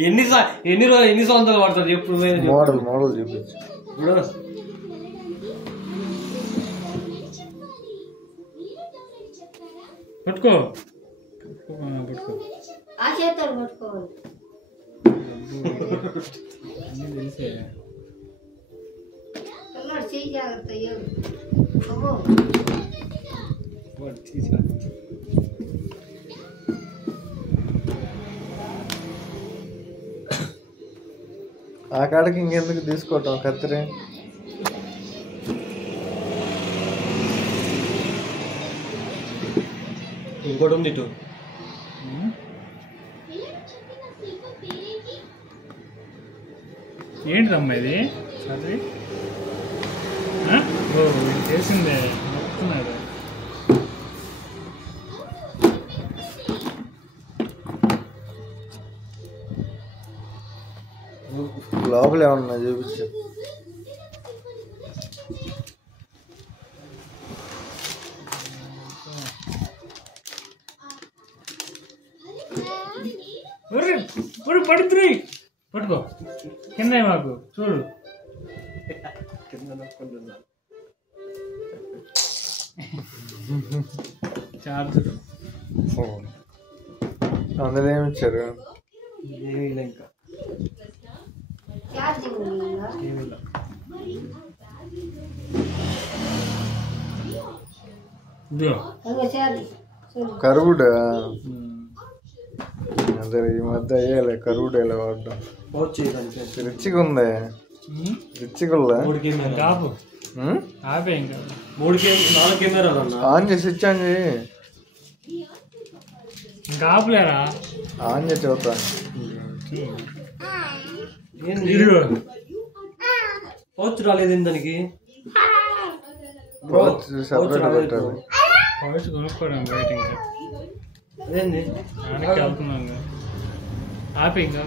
ఎన్ని సంవత్సరాలు పడుతుంది ఎప్పుడు మోడల్ చూపించు ఇప్పుడు పట్టుకో ఆ చేతులు పట్టుకోవాలి తెలిసే పిల్లడు చేయి జాగ్రత్త ఆ కాడికి ఇంకెందుకు తీసుకోవటం కత్తిరి ఇంకోటి ఉంది ఇటు ఏంటిదమ్మా ఇది అది చేసిందే చెప్తున్నారు లోపల ఏమన్నా చూపించు పడుతుంది పట్టుకో కింద మాకు చూడు చార్జర్ అందులో ఏమి ఇచ్చారు ఇంకా కరువుడా అదే ఈ మధ్య అయ్యాలి కరువుడు ఎలా వాడడం రిచిగా ఉంది రిచిగా కాపు ఆపే ఇంకా 4 కెమెరాలు ఆన్ చేసి ఇచ్చాను చేయి ఇంకా ఆపులేరా ఆన్ చేసి అవుతా పౌచ్ రాలేదు దానికి సపరేట్ పెట్టాలి పౌచ్ కొనుక్కోవడం బయట ఇంకా అదేంది వెళ్తున్నాం ఆపే ఇంకా